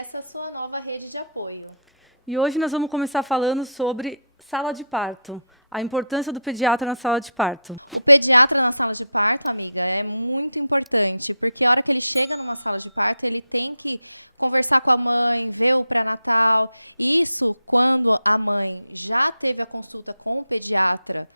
essa é a sua nova rede de apoio. E hoje nós vamos começar falando sobre sala de parto, a importância do pediatra na sala de parto. O pediatra na sala de parto, amiga, é muito importante, porque a hora que ele chega numa sala de parto, ele tem que conversar com a mãe, ver o pré-natal. Isso, quando a mãe já teve a consulta com o pediatra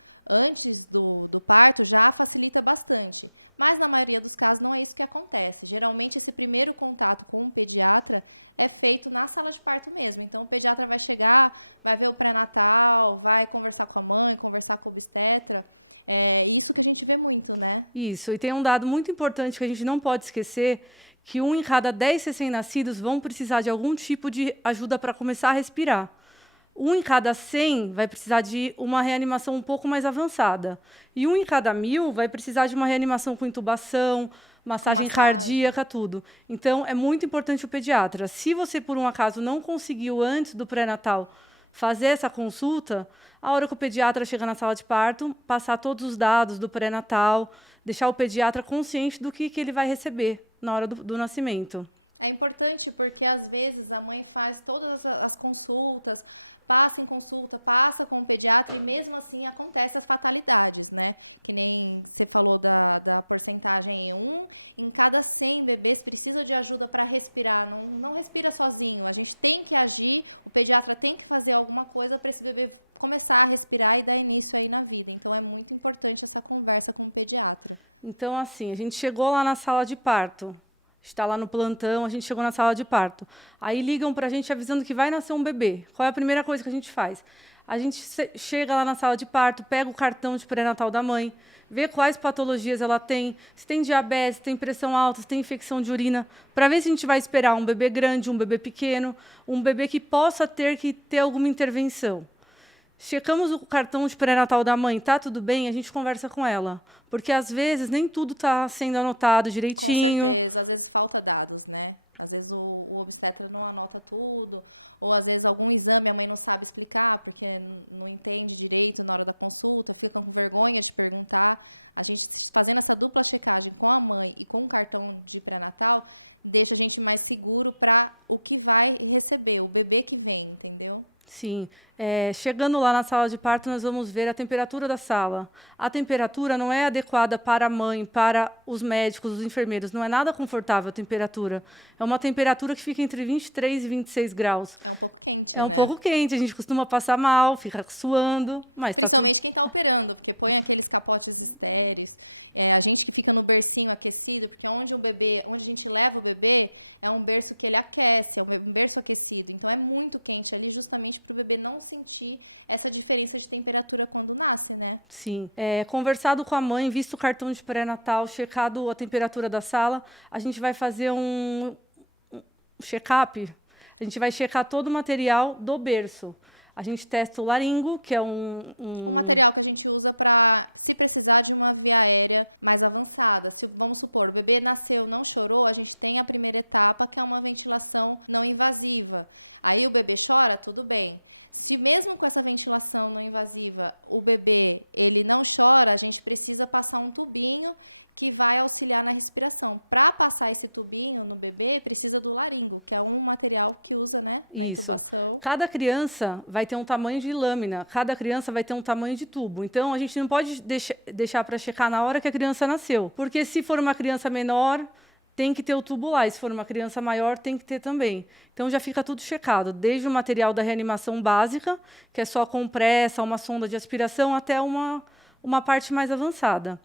antes do parto, já facilita bastante. Mas na maioria dos casos não é isso que acontece. Geralmente esse primeiro contato com o pediatra é feito na sala de parto mesmo. Então o pediatra vai chegar, vai ver o pré-natal, vai conversar com a mãe, vai conversar com o obstetra. É isso que a gente vê muito, né? Isso, e tem um dado muito importante que a gente não pode esquecer, que 1 em cada 10 recém-nascidos vão precisar de algum tipo de ajuda para começar a respirar. 1 em cada 100 vai precisar de uma reanimação um pouco mais avançada. E 1 em cada 1.000 vai precisar de uma reanimação com intubação, massagem cardíaca, tudo. Então, é muito importante o pediatra. Se você, por um acaso, não conseguiu, antes do pré-natal, fazer essa consulta, a hora que o pediatra chega na sala de parto, passar todos os dados do pré-natal, deixar o pediatra consciente do que ele vai receber na hora do nascimento. É importante porque, às vezes, a mãe faz todas as consultas, passa em consulta, passa com o pediatra, e mesmo assim acontecem as fatalidades, né? Que nem você falou da porcentagem 1 em cada 100 bebês precisa de ajuda para respirar, não respira sozinho. A gente tem que agir, o pediatra tem que fazer alguma coisa para esse bebê começar a respirar e dar início aí na vida. Então é muito importante essa conversa com o pediatra. Então, assim, a gente chegou lá na sala de parto, está lá no plantão, a gente chegou na sala de parto. Aí ligam para a gente avisando que vai nascer um bebê. Qual é a primeira coisa que a gente faz? A gente chega lá na sala de parto, pega o cartão de pré-natal da mãe, vê quais patologias ela tem, se tem diabetes, se tem pressão alta, se tem infecção de urina, para ver se a gente vai esperar um bebê grande, um bebê pequeno, um bebê que possa ter que ter alguma intervenção. Checamos o cartão de pré-natal da mãe, tá tudo bem? A gente conversa com ela, porque às vezes nem tudo está sendo anotado direitinho. Às vezes falta dados, né? Às vezes o obstetra não anota tudo, ou às vezes algum exame a mãe não sabe explicar, porque não entende direito na hora da consulta, fica com vergonha de perguntar. A gente fazendo essa dupla checagem com a mãe e com o cartão de pré-natal, deixa a gente mais seguro para o que vai receber, o bebê que vem, entendeu? Sim. Chegando lá na sala de parto, nós vamos ver a temperatura da sala. A temperatura não é adequada para a mãe, para os médicos, os enfermeiros. Não é nada confortável a temperatura. É uma temperatura que fica entre 23 e 26 graus. É um pouco quente. É um pouco quente, a gente costuma passar mal, fica suando, mas está tudo... Principalmente quem está operando, porque põe aqueles capotes estéreis, a gente que fica no bercinho aquecido, porque onde a gente leva o bebê, é um berço que ele aquece, é um berço aquecido. Então é muito quente ali, justamente para o bebê não sentir essa diferença de temperatura quando nasce, né? Sim. Conversado com a mãe, visto o cartão de pré-natal, checado a temperatura da sala, a gente vai fazer um check-up. A gente vai checar todo o material do berço. A gente testa o laringo, que é O material que a gente usa para, se precisar de uma via aérea mais avançada, vamos supor, o bebê nasceu, não chorou, a gente tem a primeira etapa, que é uma ventilação não invasiva. Aí o bebê chora, tudo bem. Se mesmo com essa ventilação não invasiva, o bebê ele não chora, a gente precisa passar um tubinho que vai auxiliar na respiração. Para passar esse tubinho no bebê, precisa do laringo, que é um material que usa, né? Isso. Cada criança vai ter um tamanho de lâmina, cada criança vai ter um tamanho de tubo. Então, a gente não pode deixar para checar na hora que a criança nasceu. Porque se for uma criança menor, tem que ter o tubo lá. E se for uma criança maior, tem que ter também. Então, já fica tudo checado, desde o material da reanimação básica, que é só compressa, uma sonda de aspiração, até uma parte mais avançada.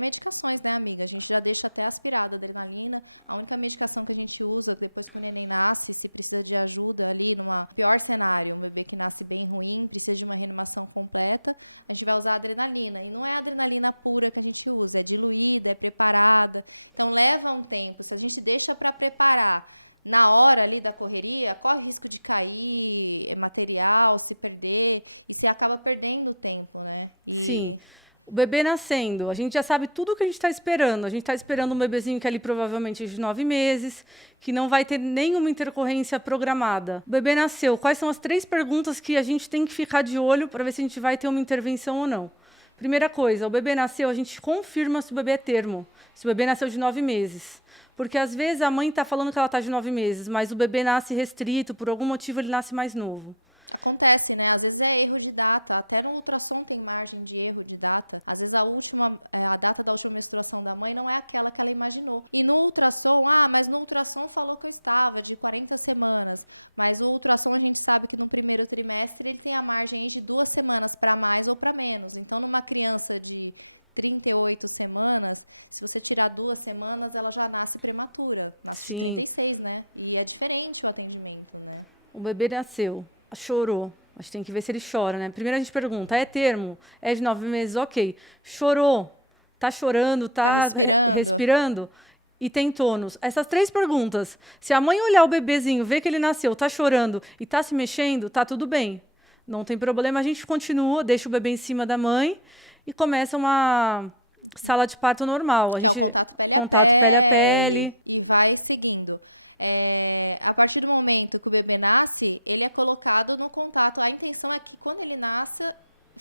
Medicações, né, amiga? A gente já deixa até aspirada a adrenalina. A única medicação que a gente usa depois que o neném nasce, se precisa de ajuda ali, numa pior cenário, um bebê que nasce bem ruim, precisa de uma reanimação completa, a gente vai usar a adrenalina. E não é a adrenalina pura que a gente usa, é diluída, é preparada. Então leva um tempo. Se a gente deixa para preparar na hora ali da correria, corre o risco de cair material, se perder, e você acaba perdendo o tempo, né? Sim. O bebê nascendo, a gente já sabe tudo o que a gente está esperando. A gente está esperando um bebezinho que ali provavelmente é de 9 meses, que não vai ter nenhuma intercorrência programada. O bebê nasceu. Quais são as 3 perguntas que a gente tem que ficar de olho para ver se a gente vai ter uma intervenção ou não? Primeira coisa, o bebê nasceu, a gente confirma se o bebê é termo, se o bebê nasceu de 9 meses. Porque, às vezes, a mãe está falando que ela está de 9 meses, mas o bebê nasce restrito, por algum motivo ele nasce mais novo. Acontece, né? Às vezes é erro de data, até no ultrassom tem margem de erro de data. Às vezes a data da última menstruação da mãe não é aquela que ela imaginou. E no ultrassom, mas no ultrassom falou que eu estava de 40 semanas. Mas o ultrassom a gente sabe que no primeiro trimestre ele tem a margem de 2 semanas para mais ou para menos. Então, numa criança de 38 semanas, se você tirar 2 semanas, ela já nasce prematura. Sim. 36, né? E é diferente o atendimento, né? O bebê nasceu, chorou. A gente tem que ver se ele chora, né? Primeiro a gente pergunta, é termo? É de 9 meses? Ok. Chorou? Tá chorando? Tá respirando? E tem tônus. Essas 3 perguntas. Se a mãe olhar o bebezinho, ver que ele nasceu, tá chorando e tá se mexendo, tá tudo bem. Não tem problema, a gente continua, deixa o bebê em cima da mãe e começa uma sala de parto normal. A gente contato pele a pele. E vai seguindo. A partir do momento que o bebê nasce, ele é colocado no contato. A intenção é que quando ele nasça,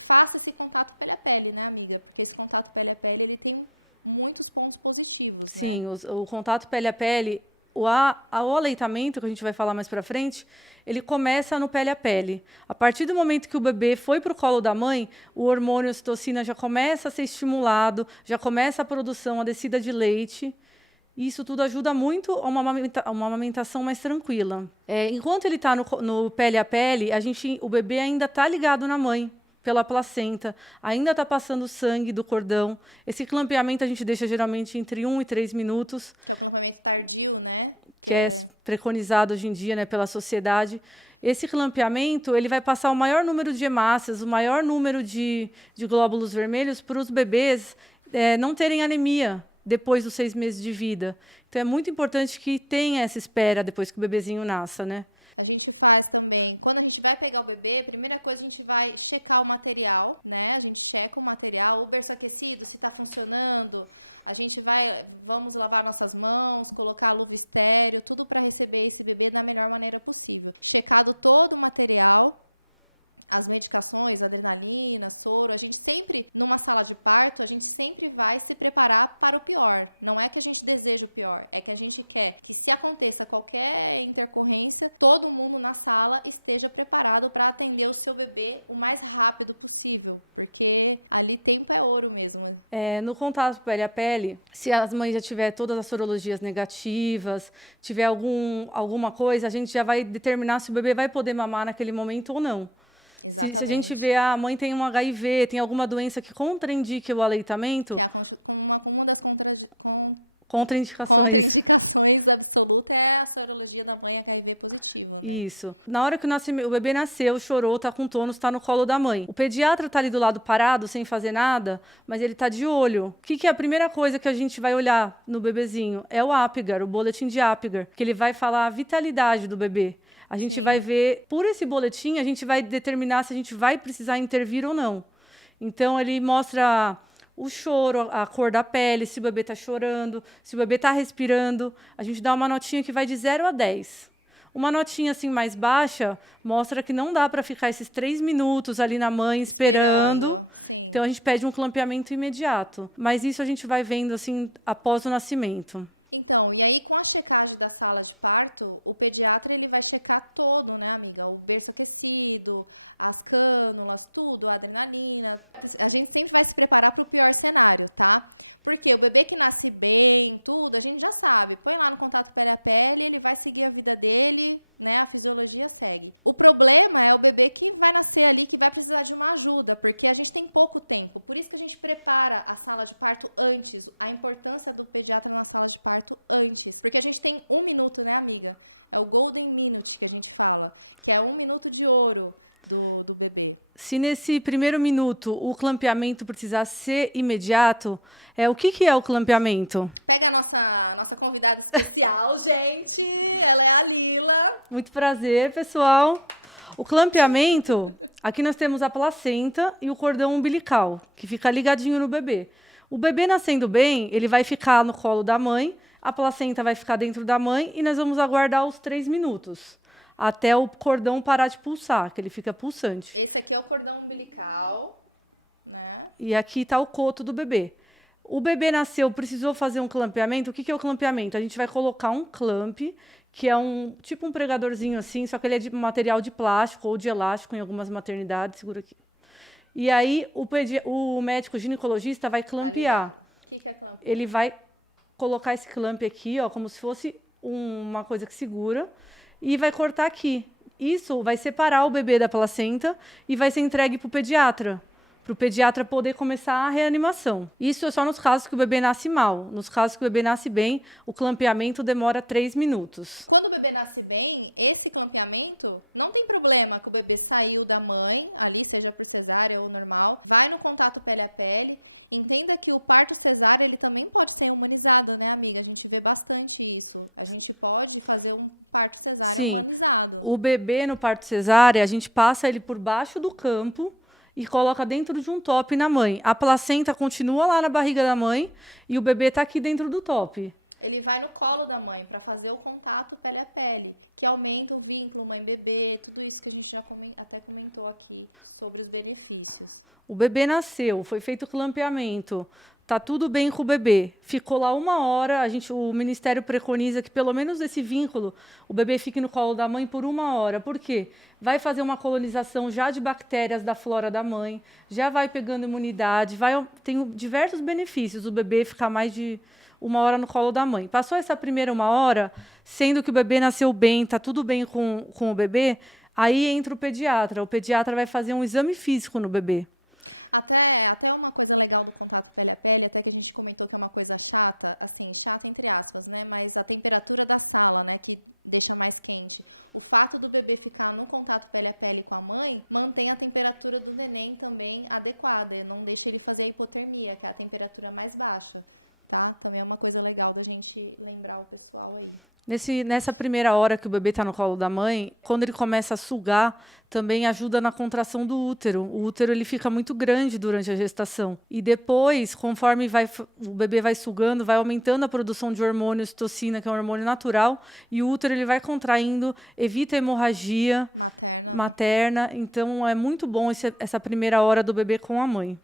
faça esse contato pele a pele, né, amiga? Porque esse contato pele a pele, ele tem muitos pontos positivos. Sim, o contato pele a pele, o aleitamento, que a gente vai falar mais para frente, ele começa no pele a pele. A partir do momento que o bebê foi para o colo da mãe, o hormônio ocitocina já começa a ser estimulado, já começa a produção, a descida de leite. E isso tudo ajuda muito a uma amamentação mais tranquila. Enquanto ele está no pele a pele, o bebê ainda está ligado na mãe, pela placenta, ainda está passando sangue do cordão. Esse clampeamento a gente deixa geralmente entre 1 e 3 minutos. Tardio, né? Que é preconizado hoje em dia, né, pela sociedade. Esse clampeamento ele vai passar o maior número de hemácias, o maior número de glóbulos vermelhos para os bebês não terem anemia depois dos 6 meses de vida. Então, é muito importante que tenha essa espera depois que o bebezinho nasça, né? A gente faz também, quando a gente vai pegar o bebê, a primeira coisa a gente vai checar o material, né? A gente checa o material, o berço aquecido, se está funcionando. A gente vamos lavar nossas mãos, colocar luva estéreo, tudo para receber esse bebê da melhor maneira possível. Checado todo o material, as medicações, adrenalina, soro, a gente sempre, numa sala de parto, a gente sempre vai se preparar para o pior. Não é que a gente deseja o pior, é que a gente quer que se aconteça qualquer intercorrência, todo mundo na sala esteja preparado para atender o seu bebê o mais rápido possível, porque ali tempo é ouro mesmo. No contato pele a pele, se as mães já tiver todas as sorologias negativas, tiver alguma coisa, a gente já vai determinar se o bebê vai poder mamar naquele momento ou não. Se a gente vê a mãe tem um HIV, tem alguma doença que contraindique o aleitamento, contraindicações. Absoluta é a sorologia da mãe HIV positiva. Isso. Na hora que o bebê nasceu, chorou, tá com tônus, tá no colo da mãe. O pediatra tá ali do lado parado, sem fazer nada, mas ele tá de olho. O que é a primeira coisa que a gente vai olhar no bebezinho? É o Apgar, o boletim de Apgar, que ele vai falar a vitalidade do bebê. A gente vai ver, por esse boletim, a gente vai determinar se a gente vai precisar intervir ou não. Então, ele mostra o choro, a cor da pele, se o bebê está chorando, se o bebê está respirando. A gente dá uma notinha que vai de 0 a 10. Uma notinha assim mais baixa mostra que não dá para ficar esses 3 minutos ali na mãe esperando. Então, a gente pede um clampeamento imediato. Mas isso a gente vai vendo assim após o nascimento. Então, e aí com a checagem da sala de parto, o pediatra ele vai checar todo, né, amiga? O berço aquecido, as cânulas, tudo, a adrenalina. A gente sempre vai se preparar para o pior cenário, tá? Porque o bebê que nasce bem, tudo, a gente já sabe. Põe lá no contato pele a pele, ele vai seguir a vida dele, né? A fisiologia segue. O problema é o bebê que vai nascer ali, que vai precisar de uma ajuda, porque a gente tem pouco tempo. Por isso que a gente prepara a sala de parto antes. A importância do pediatra na sala de parto antes. Porque a gente tem 1 minuto, né, amiga? É o golden minute que a gente fala. Que é 1 minuto de ouro do bebê. Se nesse primeiro minuto o clampeamento precisar ser imediato, o que é o clampeamento? Pega a nossa convidada especial, gente. Ela é a Lila. Muito prazer, pessoal. O clampeamento, aqui nós temos a placenta e o cordão umbilical, que fica ligadinho no bebê. O bebê nascendo bem, ele vai ficar no colo da mãe, a placenta vai ficar dentro da mãe e nós vamos aguardar os 3 minutos. Até o cordão parar de pulsar, que ele fica pulsante. Esse aqui é o cordão umbilical, né? E aqui está o coto do bebê. O bebê nasceu, precisou fazer um clampeamento. O que é o clampeamento? A gente vai colocar um clamp, que é tipo um pregadorzinho assim, só que ele é de material de plástico ou de elástico em algumas maternidades. Segura aqui. E aí o médico ginecologista vai clampear. O que é clamp? Ele vai colocar esse clamp aqui, ó, como se fosse uma coisa que segura, e vai cortar aqui. Isso vai separar o bebê da placenta e vai ser entregue para o pediatra poder começar a reanimação. Isso é só nos casos que o bebê nasce mal. Nos casos que o bebê nasce bem, o clampeamento demora 3 minutos. Quando o bebê nasce bem, esse clampeamento não tem problema que o bebê saiu da mãe, ali seja por cesárea ou normal, vai no contato pele a pele. Entenda que o parto cesárea ele também pode ser humanizado, né, amiga? A gente vê bastante isso. A gente pode fazer um parto cesárea humanizado. O bebê no parto cesárea, a gente passa ele por baixo do campo e coloca dentro de um top na mãe. A placenta continua lá na barriga da mãe e o bebê está aqui dentro do top. Ele vai no colo da mãe para fazer o contato pele a pele, que aumenta o vínculo mãe-bebê, tudo isso que a gente já até comentou aqui sobre os benefícios. O bebê nasceu, foi feito o clampeamento, tá tudo bem com o bebê. Ficou lá 1 hora, o Ministério preconiza que pelo menos esse vínculo, o bebê fique no colo da mãe por 1 hora. Por quê? Vai fazer uma colonização já de bactérias da flora da mãe, já vai pegando imunidade, tem diversos benefícios o bebê ficar mais de 1 hora no colo da mãe. Passou essa primeira 1 hora, sendo que o bebê nasceu bem, tá tudo bem com o bebê, aí entra o pediatra. O pediatra vai fazer um exame físico no bebê. Até que a gente comentou que é uma coisa chata, assim, chata entre aspas, né? Mas a temperatura da sala, né? Que deixa mais quente. O fato do bebê ficar no contato pele a pele com a mãe, mantém a temperatura do neném também adequada. Não deixa ele fazer a hipotermia, que é a temperatura mais baixa. Tá? Também é uma coisa legal da gente lembrar o pessoal aí. Nessa primeira hora que o bebê está no colo da mãe, quando ele começa a sugar, também ajuda na contração do útero. O útero ele fica muito grande durante a gestação. E depois, conforme o bebê vai sugando, vai aumentando a produção de hormônio ocitocina, que é um hormônio natural, e o útero ele vai contraindo, evita a hemorragia materna. Então, é muito bom essa primeira hora do bebê com a mãe.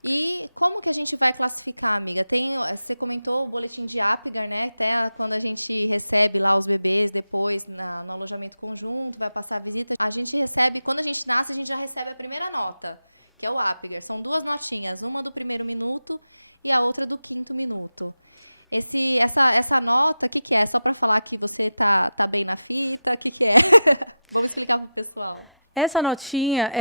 De Apgar, né? Até quando a gente recebe lá os bebês depois no alojamento conjunto, vai passar a visita, a gente recebe, quando a gente nasce, a gente já recebe a primeira nota, que é o Apgar. São 2 notinhas, uma do 1º minuto e a outra do 5º minuto. Essa nota, o que é? Só para falar que você tá bem na fita, o que é? Vamos explicar pro pessoal. Essa notinha,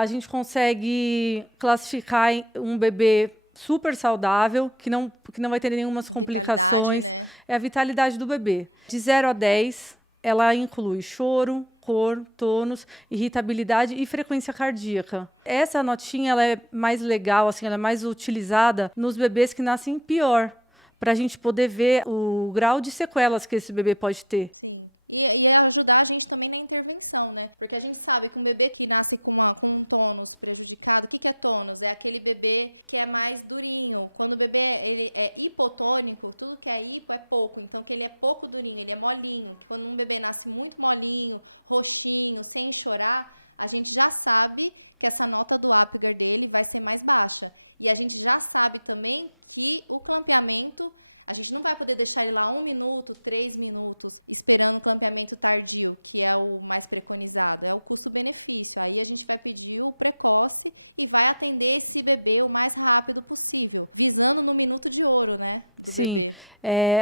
a gente consegue classificar um bebê super saudável, que não vai ter nenhuma complicações. É a vitalidade do bebê. De 0 a 10, ela inclui choro, cor, tônus, irritabilidade e frequência cardíaca. Essa notinha ela é mais legal, assim, ela é mais utilizada nos bebês que nascem pior, para a gente poder ver o grau de sequelas que esse bebê pode ter. Sim, e ajudar a gente também na intervenção, né? Porque a gente sabe que um bebê que nasce com um tônus prejudicado, o que é tônus? É aquele bebê que é mais durinho. Quando o bebê ele é hipotônico, tudo que é hipo é pouco, então que ele é pouco durinho, ele é molinho. Quando um bebê nasce muito molinho, roxinho, sem chorar, a gente já sabe que essa nota do Apgar dele vai ser mais baixa. E a gente já sabe também que o clampeamento, a gente não vai poder deixar ele lá 1 minuto, 3 minutos, esperando o clampeamento tardio, que é o mais preconizado. É o custo-benefício. Aí a gente vai pedir o precoce e vai atender esse bebê o mais rápido possível, visando no minuto de ouro, né? Sim,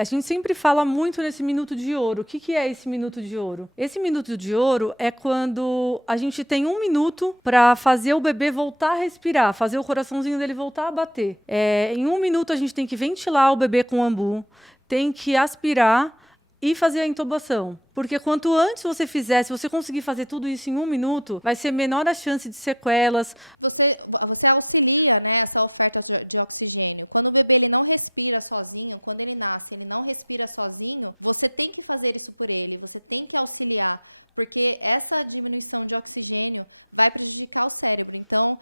a gente sempre fala muito nesse minuto de ouro. O que é esse minuto de ouro? Esse minuto de ouro é quando a gente tem 1 minuto para fazer o bebê voltar a respirar, fazer o coraçãozinho dele voltar a bater. Em 1 minuto a gente tem que ventilar o bebê com ambu, tem que aspirar e fazer a intubação. Porque quanto antes você fizer, se você conseguir fazer tudo isso em 1 minuto, vai ser menor a chance de sequelas. Você auxilia, né, essa oferta de oxigênio. Quando o bebê ele não respira sozinho, quando ele nasce, ele não respira sozinho, você tem que fazer isso por ele, você tem que auxiliar, porque essa diminuição de oxigênio vai prejudicar o cérebro. Então,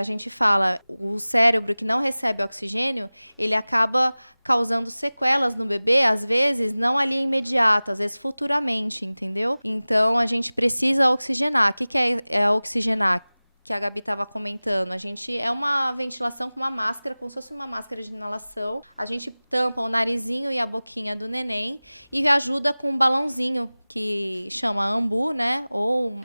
a gente fala, o cérebro que não recebe oxigênio, ele acaba causando sequelas no bebê, às vezes não ali imediata, às vezes futuramente, entendeu? Então, a gente precisa oxigenar. O que é oxigenar? que a Gabi estava comentando. A gente é uma ventilação com uma máscara, como se fosse uma máscara de inalação. A gente tampa o narizinho e a boquinha do neném e ajuda com um balãozinho que chama ambu, né? Ou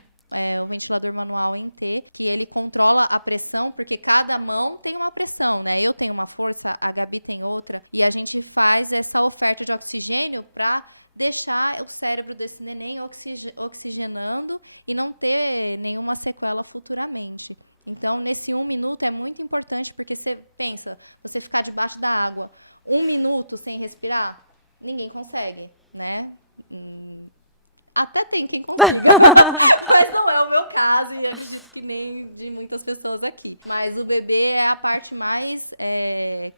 o ventilador manual em T, que ele controla a pressão, porque cada mão tem uma pressão, né? Eu tenho uma força, a Gabi tem outra, e a gente faz essa oferta de oxigênio para deixar o cérebro desse neném oxigenando e não ter nenhuma sequela futuramente. Então, nesse 1 minuto é muito importante, porque você pensa, você ficar debaixo da água 1 minuto sem respirar, ninguém consegue, né? Até tentem conseguir, mas não é o meu caso, e nem de muitas pessoas aqui. Mas o bebê é a parte mais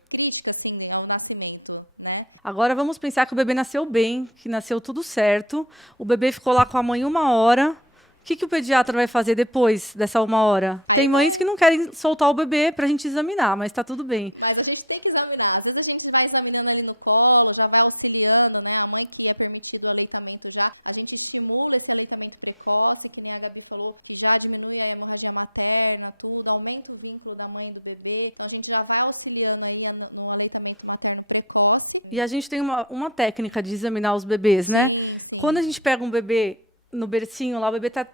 crítica, assim, ao nascimento, né? Agora vamos pensar que o bebê nasceu bem, que nasceu tudo certo. O bebê ficou lá com a mãe 1 hora. O que o pediatra vai fazer depois dessa 1 hora? Tem mães que não querem soltar o bebê pra gente examinar, mas tá tudo bem. Mas a gente tem que examinar. Às vezes a gente vai examinando ali no colo, já vai auxiliando, né? A mãe que é permitido o aleitamento já. A gente estimula esse aleitamento precoce, que nem a Gabi falou, que já diminui a hemorragia materna, tudo, aumenta o vínculo da mãe e do bebê. Então a gente já vai auxiliando aí no aleitamento materno precoce. E a gente tem uma técnica de examinar os bebês, né? Sim. Quando a gente pega um bebê no bercinho lá, o bebê tá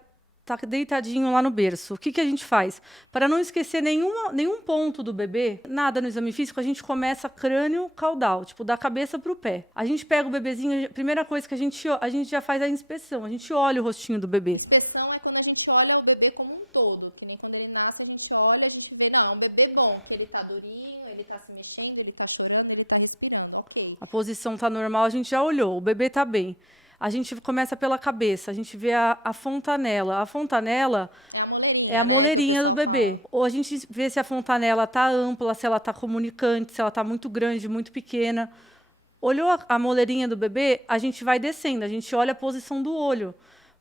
deitadinho lá no berço. O que a gente faz? Para não esquecer nenhum ponto do bebê, nada no exame físico, a gente começa crânio caudal, tipo, da cabeça para o pé. A gente pega o bebezinho, a primeira coisa que a gente já faz a inspeção, a gente olha o rostinho do bebê. Inspeção é quando a gente olha o bebê como um todo, que nem quando ele nasce a gente olha, a gente vê, não, é um bebê bom, que ele tá durinho, ele tá se mexendo, ele tá chegando, ele tá respirando, ok. A posição tá normal, a gente já olhou, o bebê tá bem. A gente começa pela cabeça, a gente vê a fontanela. A fontanela é a moleirinha do bebê. Ou a gente vê se a fontanela está ampla, se ela está comunicante, se ela está muito grande, muito pequena. Olhou a moleirinha do bebê, a gente vai descendo, a gente olha a posição do olho.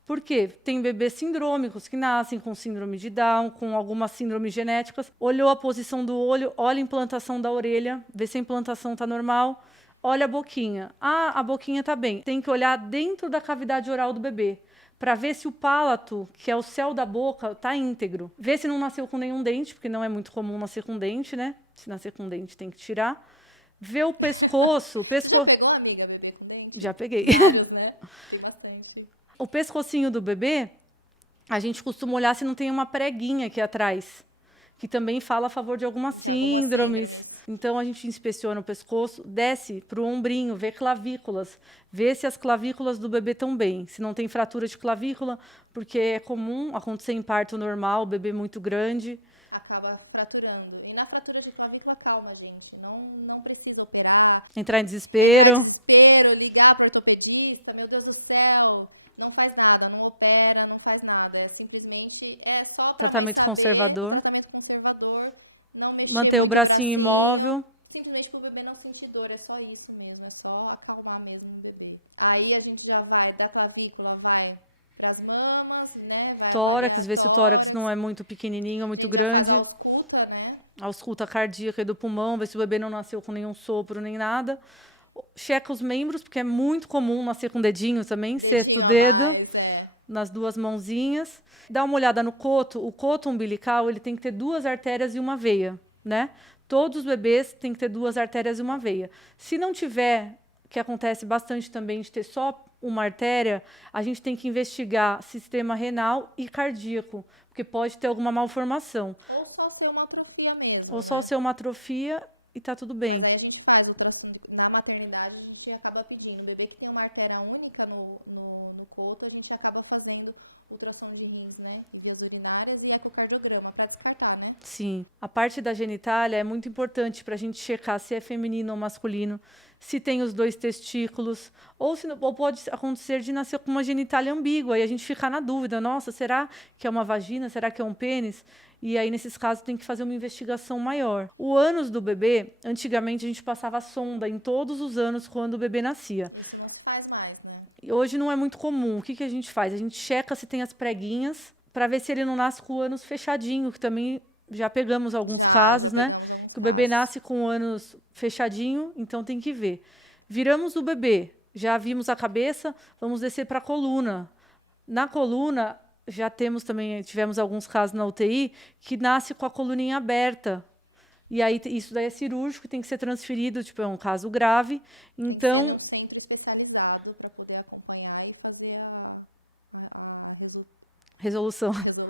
Por quê? Tem bebês sindrômicos que nascem com síndrome de Down, com algumas síndromes genéticas. Olhou a posição do olho, olha a implantação da orelha, vê se a implantação está normal. Olha a boquinha. Ah, a boquinha está bem. Tem que olhar dentro da cavidade oral do bebê para ver se o palato, que é o céu da boca, está íntegro. Vê se não nasceu com nenhum dente, porque não é muito comum nascer com dente, né? Se nascer com dente, tem que tirar. Vê o pescoço. Já pegou, amiga, bebê com dente? Já peguei. Né? Tem bastante. O pescocinho do bebê, a gente costuma olhar se não tem uma preguinha aqui atrás, que também fala a favor de algumas síndromes. Então, a gente inspeciona o pescoço, desce para o ombrinho, vê clavículas, vê se as clavículas do bebê estão bem, se não tem fratura de clavícula, porque é comum acontecer em parto normal, o bebê muito grande. Acaba fraturando. E na fratura de clavícula, calma, gente. Não precisa operar. Entrar em desespero. Ligar para o ortopedista, meu Deus do céu, não faz nada, não opera, não faz nada. É simplesmente só tratamento conservador. Não manter o bracinho imóvel. Simplesmente para o bebê não sentir dor, é só isso mesmo, é só acalmar mesmo o bebê. Aí a gente já vai da clavícula, vai para as mamas, né? Tórax, ver se o tórax não é muito pequenininho ou muito grande. A ausculta, né? A ausculta cardíaca e do pulmão, ver se o bebê não nasceu com nenhum sopro nem nada. Checa os membros, porque é muito comum nascer com dedinho também, sexto dedo, nas 2 mãozinhas. Dá uma olhada no coto. O coto umbilical, ele tem que ter 2 artérias e uma veia, né? Todos os bebês têm que ter 2 artérias e uma veia. Se não tiver, que acontece bastante também de ter só uma artéria, a gente tem que investigar sistema renal e cardíaco, porque pode ter alguma malformação. Ou só ser uma atrofia mesmo. Ou só ser uma atrofia e tá tudo bem. Mas aí a gente faz o próximo, na maternidade, a gente acaba pedindo. O bebê que tem uma artéria única no coto, a gente acaba fazendo ultrassom de rins, né? Vias urinárias e ecocardiograma, para descartar, né? Sim. A parte da genitália é muito importante para a gente checar se é feminino ou masculino, se tem os 2 testículos, ou pode acontecer de nascer com uma genitália ambígua, e a gente ficar na dúvida, nossa, será que é uma vagina, será que é um pênis? E aí, nesses casos, tem que fazer uma investigação maior. O ânus do bebê, antigamente, a gente passava sonda em todos os anos quando o bebê nascia. Isso não faz mais, né? E hoje não é muito comum. O que a gente faz? A gente checa se tem as preguinhas, para ver se ele não nasce com o ânus fechadinho, que também já pegamos alguns casos, né? Que o bebê nasce com o ânus fechadinho, então tem que ver. Viramos o bebê, já vimos a cabeça, vamos descer para a coluna. Na coluna, já tivemos alguns casos na UTI que nasce com a coluninha aberta. E aí isso daí é cirúrgico, tem que ser transferido, tipo, é um caso grave. Então, Um centro especializado para poder acompanhar e fazer a resolução. resolução.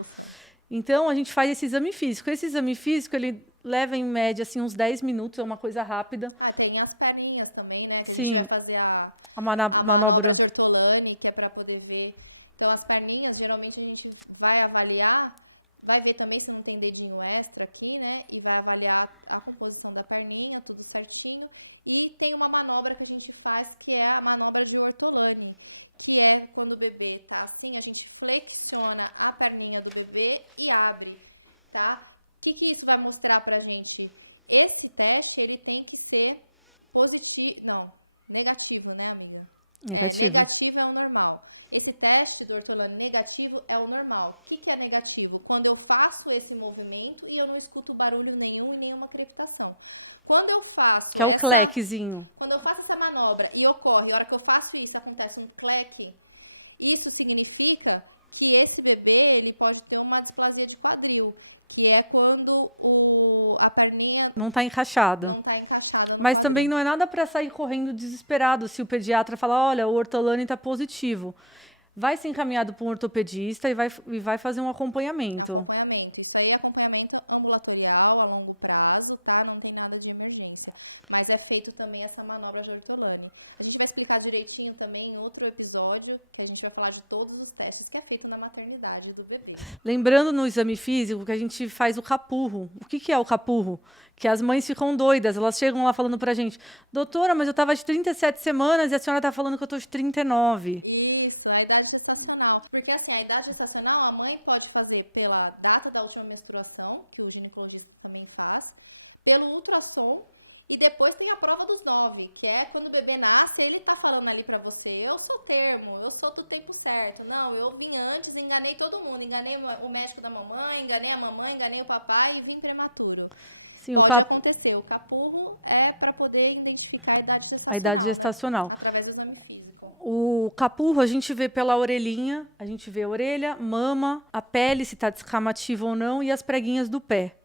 Então, a gente faz esse exame físico. Esse exame físico, ele leva, em média, assim, uns 10 minutos, é uma coisa rápida. Tem as perninhas também, né? Sim. A gente vai fazer A manobra manobra. de Ortolani, que é para poder ver. Então, as perninhas, geralmente a gente vai avaliar, vai ver também se não tem dedinho extra aqui, né? E vai avaliar a composição da perninha, tudo certinho. E tem uma manobra que a gente faz, que é a manobra de Ortolani, que é quando o bebê está assim, a gente flexiona a perninha do bebê e abre, tá? O que isso vai mostrar pra gente? Esse teste, ele tem que ser positivo, não, negativo, né, amiga? Negativo. Negativo é o normal. Esse teste do Ortolani negativo é o normal. O que é negativo? Quando eu faço esse movimento e eu não escuto barulho nenhum, nenhuma crepitação. Quando eu faço... Que é o clequezinho. Quando eu faço essa manobra e ocorre, a hora que eu faço isso, acontece um cleque, isso significa que esse bebê, ele pode ter uma displasia de quadril, que é quando a perninha não está encaixada. Não tá encaixada. Mas também não é nada para sair correndo desesperado se o pediatra falar, olha, o Ortolani está positivo. Vai ser encaminhado para um ortopedista e vai fazer um acompanhamento. Isso aí é acompanhamento ambulatorial, a longo prazo, tá? Não tem nada de emergência. Mas é feito também essa manobra de Ortolani. A gente vai explicar direitinho também em outro episódio, que a gente vai falar de todos os testes que é feito na maternidade do bebê. Lembrando no exame físico que a gente faz o capurro. O que é o capurro? Que as mães ficam doidas, elas chegam lá falando pra gente, doutora, mas eu estava de 37 semanas e a senhora está falando que eu estou de 39. Isso, a idade gestacional. Porque assim, a idade gestacional, a mãe pode fazer pela data da última menstruação, que o ginecologista também faz, pelo ultrassom, e depois tem a prova dos 9, que é quando o bebê nasce, ele tá falando ali pra você, eu sou termo, eu sou do tempo certo. Não, eu vim antes, enganei todo mundo, enganei o médico da mamãe, enganei a mamãe, enganei o papai e vim prematuro. Sim, pode acontecer. O capurro é para poder identificar a idade gestacional. Através do exame físico. O capurro a gente vê pela orelhinha, a gente vê a orelha, mama, a pele, se tá descamativa ou não, e as preguinhas do pé.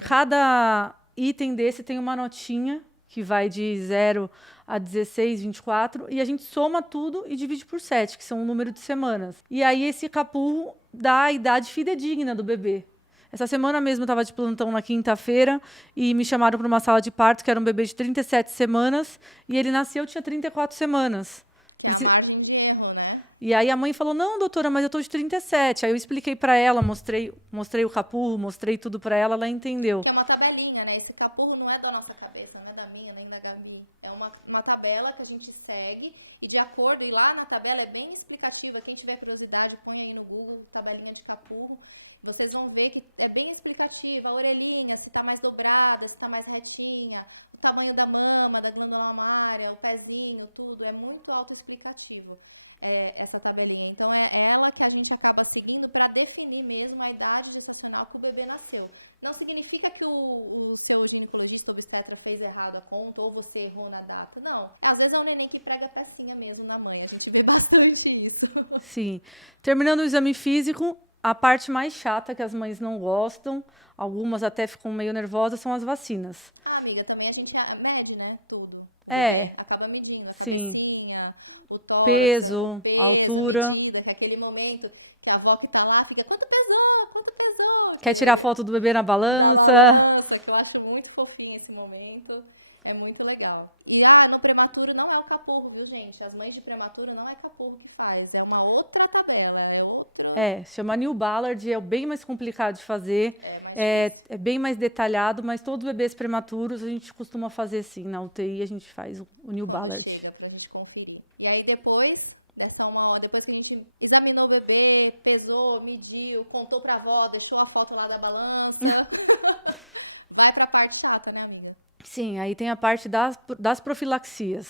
Cada item desse tem uma notinha que vai de 0 a 16, 24, e a gente soma tudo e divide por 7, que são o número de semanas. E aí esse capurro dá a idade fidedigna do bebê. Essa semana mesmo eu estava de plantão na quinta-feira e me chamaram para uma sala de parto, que era um bebê de 37 semanas, e ele nasceu, tinha 34 semanas. Margem de erro, né? E aí a mãe falou, não, doutora, mas eu estou de 37. Aí eu expliquei para ela, mostrei o capurro, mostrei tudo para ela, ela entendeu. É uma tabelinha, né? Esse capurro não é da nossa cabeça, não é da minha, nem da Gabi. É uma tabela que a gente segue e de acordo, e lá na tabela é bem explicativa. Quem tiver curiosidade, põe aí no Google, tabelinha de capurro. Vocês vão ver que é bem explicativa. A orelhinha, se está mais dobrada, se está mais retinha, o tamanho da mama, da glândula mamária, o pezinho, tudo. É muito autoexplicativo essa tabelinha. Então, é ela que a gente acaba seguindo para definir mesmo a idade gestacional que o bebê nasceu. Não significa que o seu ginecologista ou obstetra fez errado a conta ou você errou na data. Não. Às vezes é um neném que prega a pecinha mesmo na mãe. A gente vê bastante isso. Sim. Terminando o exame físico, a parte mais chata que as mães não gostam, algumas até ficam meio nervosas, são as vacinas. Amiga, também a gente mede, né? Tudo. Acaba medindo. Sim. Pecinha, o tórax, peso, altura. Medida, que é aquele momento que a avó que tá lá fica, quanto pesou? Quer tirar foto do bebê na balança. Que eu acho muito fofinho esse momento. É muito legal. E no prematuro não é o capurro, viu, gente? As mães de prematuro não é capurro que faz. É uma outra tabela, chama New Ballard, é bem mais complicado de fazer. É bem mais detalhado, mas todos os bebês prematuros a gente costuma fazer sim. Na UTI a gente faz o New Ballard. Pra gente conferir. E aí depois que a gente examinou o bebê, pesou, mediu, contou pra avó, deixou a foto lá da balança, vai pra parte chata, né, amiga? Sim, aí tem a parte das profilaxias.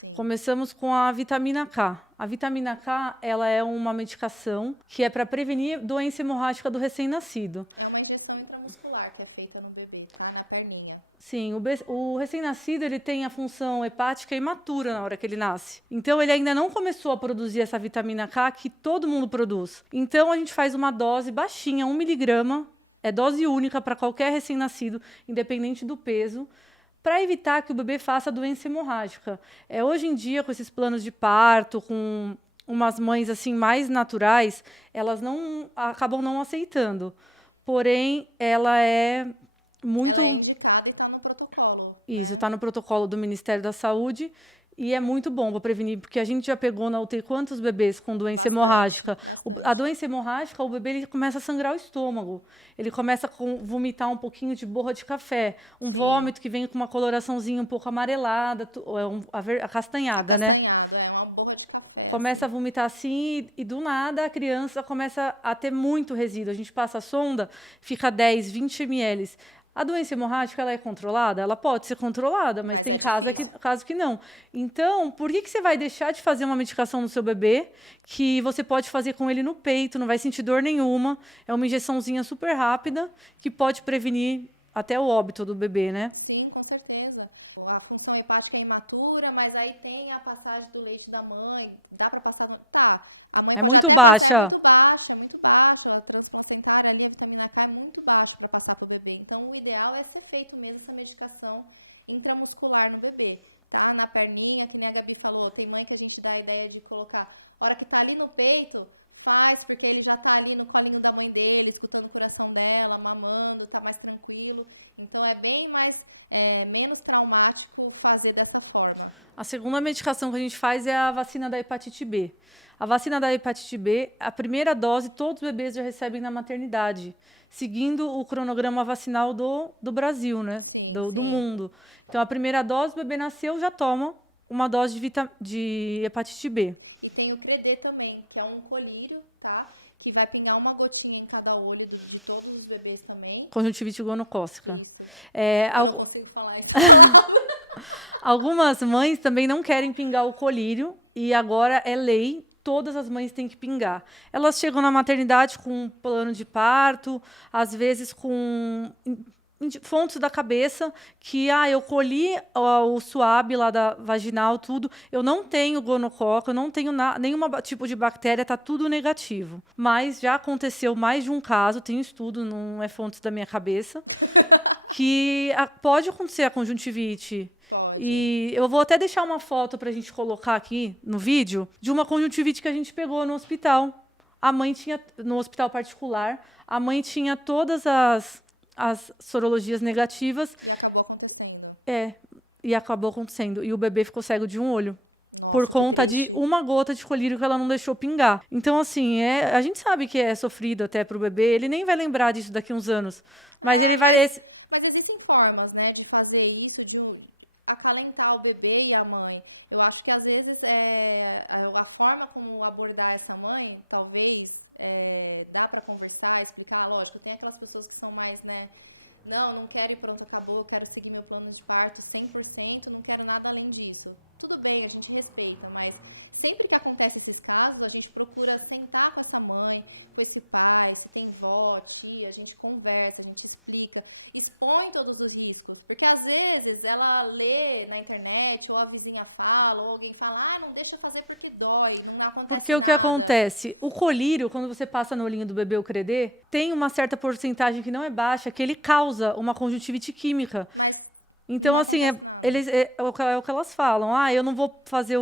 Sim. Começamos com a vitamina K. A vitamina K, ela é uma medicação que é para prevenir doença hemorrágica do recém-nascido. É uma injeção intramuscular que é feita no bebê, tá? Na perninha. Sim, o recém-nascido ele tem a função hepática imatura na hora que ele nasce. Então, ele ainda não começou a produzir essa vitamina K que todo mundo produz. Então, a gente faz uma dose baixinha, 1 miligrama, é dose única para qualquer recém-nascido, independente do peso, para evitar que o bebê faça doença hemorrágica. Hoje em dia, com esses planos de parto, com umas mães assim mais naturais, elas não acabam não aceitando. Porém, ela é muito... Ela é indicada e está no protocolo. Isso, está no protocolo do Ministério da Saúde e é muito bom para prevenir, porque a gente já pegou na UTI quantos bebês com doença hemorrágica. A doença hemorrágica, o bebê ele começa a sangrar o estômago, ele começa a vomitar um pouquinho de borra de café, um vômito que vem com uma coloraçãozinha um pouco amarelada, acastanhada, né? É uma borra de café. Começa a vomitar assim e do nada a criança começa a ter muito resíduo. A gente passa a sonda, fica 10, 20 ml. A doença hemorrágica, ela é controlada? Ela pode ser controlada, mas tem caso que não. Então, por que você vai deixar de fazer uma medicação no seu bebê que você pode fazer com ele no peito, não vai sentir dor nenhuma, é uma injeçãozinha super rápida que pode prevenir até o óbito do bebê, né? Sim, com certeza. A função hepática é imatura, mas aí tem a passagem do leite da mãe, dá para passar... Tá. É muito baixa. É muito baixa. A transconcentrada ali, a vitamina K é muito baixa para passar para o bebê. Então, o ideal é ser feito mesmo essa medicação intramuscular no bebê. Tá? Na perninha, que nem a Gabi falou, tem mãe que a gente dá a ideia de colocar. A hora que tá ali no peito, faz, porque ele já tá ali no colinho da mãe dele, escutando o coração dela, mamando, tá mais tranquilo. Então, é bem mais... menos traumático fazer dessa forma. A segunda medicação que a gente faz é a vacina da hepatite B. A vacina da hepatite B, a primeira dose, todos os bebês já recebem na maternidade, seguindo o cronograma vacinal do Brasil, né? Sim, do mundo. Então, a primeira dose, o bebê nasceu, já toma uma dose de hepatite B. E tem o Credê também, que é um colírio, tá? Que vai pingar uma gotinha em cada olho de todos os bebês também. Conjuntivite gonocócica. Isso. Não consigo falar isso. Algumas mães também não querem pingar o colírio e agora é lei, todas as mães têm que pingar. Elas chegam na maternidade com um plano de parto, às vezes com fontes da cabeça que eu colhi o suave lá da vaginal, tudo, eu não tenho gonococo, eu não tenho nenhum tipo de bactéria, tá tudo negativo. Mas já aconteceu mais de um caso, tem um estudo, não é fontes da minha cabeça, que pode acontecer a conjuntivite. E eu vou até deixar uma foto para a gente colocar aqui no vídeo de uma conjuntivite que a gente pegou no hospital. A mãe tinha, no hospital particular, a mãe tinha todas as sorologias negativas. E acabou acontecendo. E acabou acontecendo. E o bebê ficou cego de um olho. Por conta de uma gota de colírio que ela não deixou pingar. Então, assim, a gente sabe que é sofrido até pro bebê. Ele nem vai lembrar disso daqui a uns anos. Mas ele vai... Mas existem formas, né, de fazer isso, de acalentar o bebê e a mãe. Eu acho que, às vezes, a forma como abordar essa mãe, talvez, dá para conversar, explicar. Lógico, tem aquelas pessoas que são mais, né, não quero ir pronto, acabou, quero seguir meu plano de parto 100%, não quero nada além disso. Tudo bem, a gente respeita, mas sempre que acontece esses casos, a gente procura sentar com essa mãe, com esse pai, se tem vó, tia, a gente conversa, a gente explica, expõe todos os riscos, porque às vezes ela lê na internet, ou a vizinha fala, ou alguém fala, não deixa fazer porque dói, não acontece Porque o que nada. acontece? O colírio, quando você passa no olhinho do bebê o Credê, tem uma certa porcentagem que não é baixa, que ele causa uma conjuntivite química. Então, assim, é o que elas falam. Eu não vou fazer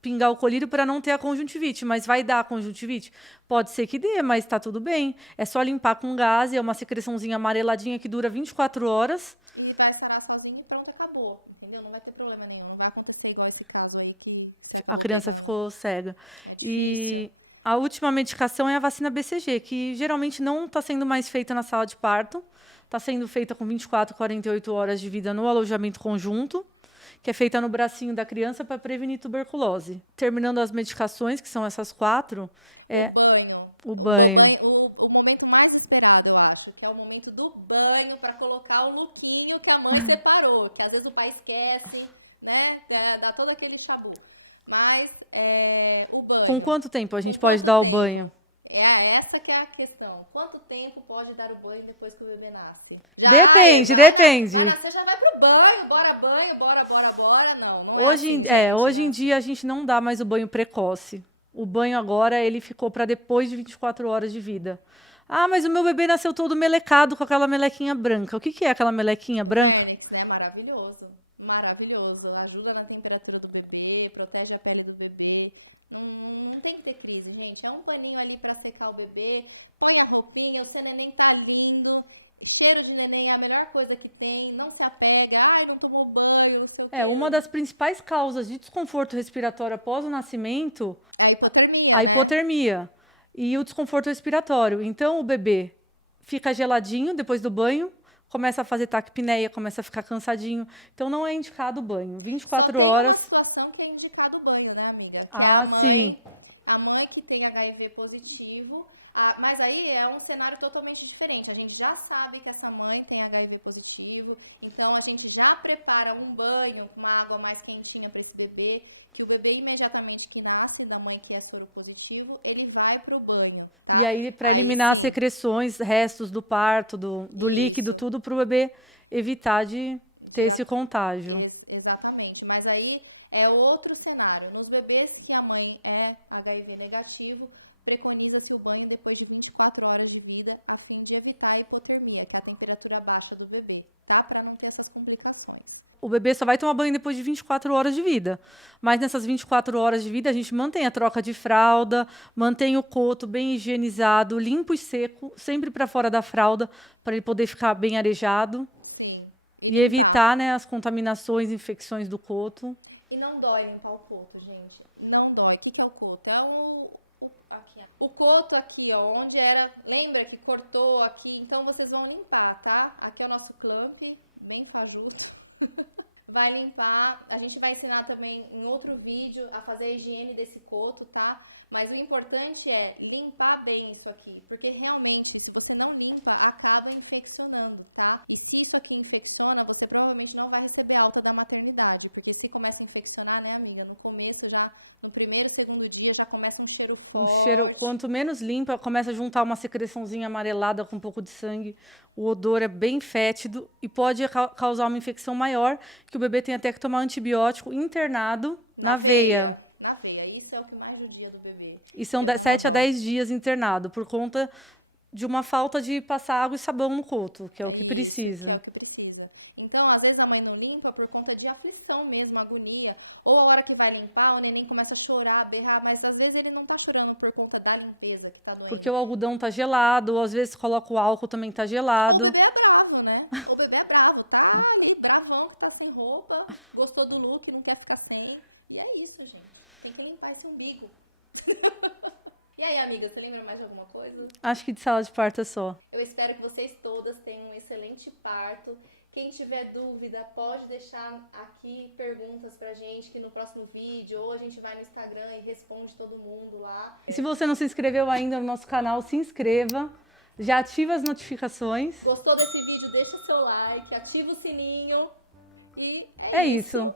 pingar o colírio para não ter a conjuntivite, mas vai dar a conjuntivite? Pode ser que dê, mas tá tudo bem. É só limpar com gás, é uma secreçãozinha amareladinha que dura 24 horas. E vai sarar sozinho e pronto, acabou. Entendeu? Não vai ter problema nenhum. Não vai acontecer igual esse caso aí que... A criança ficou cega. E a última medicação é a vacina BCG, que geralmente não está sendo mais feita na sala de parto. Está sendo feita com 24, 48 horas de vida no alojamento conjunto, que é feita no bracinho da criança para prevenir tuberculose. Terminando as medicações, que são essas 4, o banho. O momento mais esperado, eu acho, que é o momento do banho para colocar o lookinho que a mãe separou, que às vezes o pai esquece, né, dá todo aquele chabu. Mas o banho... Com quanto tempo a gente pode dar o banho? Essa que é a questão. Quanto tempo pode dar o banho depois que o bebê nasce? Depende. Vai nascer, já vai pro Hoje em dia a gente não dá mais o banho precoce. O banho agora, ele ficou para depois de 24 horas de vida. Ah, mas o meu bebê nasceu todo melecado com aquela melequinha branca. O que que é aquela melequinha branca? É maravilhoso, maravilhoso. Ajuda na temperatura do bebê, protege a pele do bebê. Não tem que ter crise, gente. É um paninho ali para secar o bebê. Põe a roupinha, o seu neném tá lindo. Cheiro de neném é a melhor coisa que tem. Não se apega. Ai, não tomou banho. Uma das principais causas de desconforto respiratório após o nascimento É a hipotermia. a hipotermia e o desconforto respiratório. Então, o bebê fica geladinho depois do banho, começa a fazer taquipneia, começa a ficar cansadinho. Então, não é indicado o banho. 24 horas. Tem uma situação que tem indicado o banho, né, amiga? Sim. A mãe que tem HIV positivo, mas aí é um cenário totalmente diferente. A gente já sabe que essa mãe tem HIV positivo, então a gente já prepara um banho com uma água mais quentinha para esse bebê. Que o bebê imediatamente que nasce da mãe que é soro positivo, ele vai pro banho. Tá? E aí, para eliminar as secreções, restos do parto, do líquido, tudo para o bebê evitar de ter esse contágio. Exatamente. Mas aí é outro cenário. Nos bebês que a mãe é HIV negativo, preconiza-se o banho depois de 24 horas de vida, a fim de evitar a hipotermia, que é a temperatura baixa do bebê, tá? Para não ter essas complicações. O bebê só vai tomar banho depois de 24 horas de vida. Mas nessas 24 horas de vida, a gente mantém a troca de fralda, mantém o coto bem higienizado, limpo e seco, sempre para fora da fralda, para ele poder ficar bem arejado. Sim. E evitar, né, as contaminações, infecções do coto. E não dói limpar o coto, gente. Não dói. O que é o coto? O coto aqui, ó, onde era... Lembra que cortou aqui? Então, vocês vão limpar, tá? Aqui é o nosso clamp, bem fajuto. Vai limpar, a gente vai ensinar também em outro vídeo a fazer a higiene desse coto, tá? Mas o importante é limpar bem isso aqui, porque realmente, se você não limpa, acaba infeccionando, tá? E se isso aqui infecciona, você provavelmente não vai receber alta da maternidade, porque se começa a infeccionar, né, amiga? No começo, no primeiro e segundo dia, já começa um cheiro forte. Quanto menos limpa, começa a juntar uma secreçãozinha amarelada com um pouco de sangue. O odor é bem fétido e pode causar uma infecção maior, que o bebê tem até que tomar antibiótico internado na veia. Na veia, isso é o que mais judia do bebê. E são 7 a 10 dias internado, por conta de uma falta de passar água e sabão no coto, que é o que precisa. É o que precisa. Então, às vezes a mãe não limpa por conta de aflição mesmo, agonia. Ou a hora que vai limpar, o neném começa a chorar, a berrar, mas às vezes ele não tá chorando por conta da limpeza que tá doendo. Porque o algodão tá gelado, ou às vezes coloca o álcool também tá gelado. O bebê é bravo, né? O bebê é bravo, tá ali, bravão, tá sem roupa, gostou do look, não quer ficar sem. E é isso, gente. Tem que limpar esse umbigo. E aí, amiga, você lembra mais de alguma coisa? Acho que de sala de parto é só. Eu espero que vocês todas tenham um excelente parto. Quem tiver dúvida, pode deixar aqui perguntas pra gente, que no próximo vídeo, ou a gente vai no Instagram e responde todo mundo lá. E se você não se inscreveu ainda no nosso canal, se inscreva. Já ativa as notificações. Gostou desse vídeo? Deixa o seu like, ativa o sininho. E é isso.